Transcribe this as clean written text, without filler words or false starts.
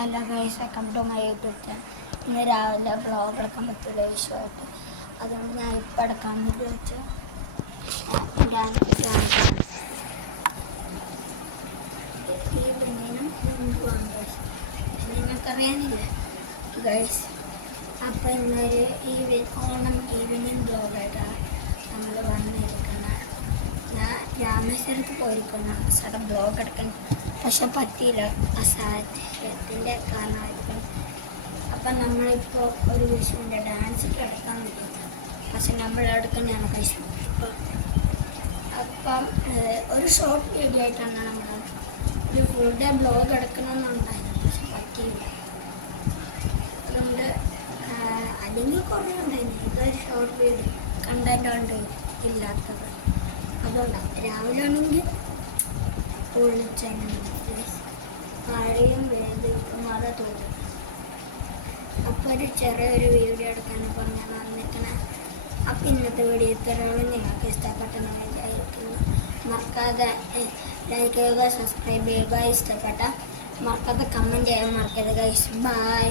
Hello guys, welcome to my YouTube channel. ഇന്ന് രാവിലെ vlog എടുക്കാൻ പറ്റില്ല വിഷയമായിട്ട്, അതുകൊണ്ട് ഞാൻ ഇപ്പം എടുക്കാൻ വേണ്ടി വെച്ചു. ഈ പെണ്ണിനും മുൻപുമാണ് ഗൈസ്, നിങ്ങൾക്കറിയാനില്ല ഗൈസ്. അപ്പം ഇന്നൊരു ഓണം ഈവനിങ് വ്ളോഗായിട്ടാണ് നമ്മൾ വന്നിരിക്കുന്നത്. ഞാൻ രാമേശ്വരത്ത് പോയിരിക്കുന്ന സ്ഥലം വ്ളോഗ് എടുക്കാൻ, പക്ഷെ പറ്റിയില്ല, അസാധ്യത്തിൻ്റെ കാരണമായിരിക്കും. അപ്പം നമ്മളിപ്പോൾ ഒരു വിഷുവിൻ്റെ ഡാൻസൊക്കെ എടുക്കാൻ വേണ്ടിയിട്ട്, പക്ഷെ നമ്മൾ എടുക്കുന്നതാണ് വിഷു. അപ്പം ഒരു ഷോർട്ട് വീഡിയോ ആയിട്ടാണ് നമ്മൾ ഒരു ഫുൾ ഡേ ബ്ലോഗ് എടുക്കണമെന്നുണ്ടായിരുന്നു, പക്ഷെ പറ്റിയില്ല. അതുകൊണ്ട് അല്ലെങ്കിൽ കുറേ ഉണ്ടായിരുന്നു, ഇതൊരു ഷോർട്ട് വീഡിയോ കണ്ടന്റ് കൊണ്ട് ഇല്ലാത്തത്. അതുകൊണ്ടാണ് രാവിലെ ആണെങ്കിൽ മഴയും വേദന തോന്നും. അപ്പോൾ ഒരു ചെറിയൊരു വീഡിയോ എടുക്കാനും പറഞ്ഞാൽ വന്നിരിക്കണേ. അപ്പം ഇന്നത്തെ വീഡിയോ ഇത്രയോളം നിങ്ങൾക്ക് ഇഷ്ടപ്പെട്ടെന്ന് വിചാരിക്കുന്നു. മറക്കാതെ ലൈക്ക് ചെയ്യുക, സബ്സ്ക്രൈബ് ചെയ്യുക, ഇഷ്ടപ്പെട്ട മറക്കാതെ കമൻറ്റ് ചെയ്യാൻ മറക്കരുത് ഗൈസ്. ബൈ.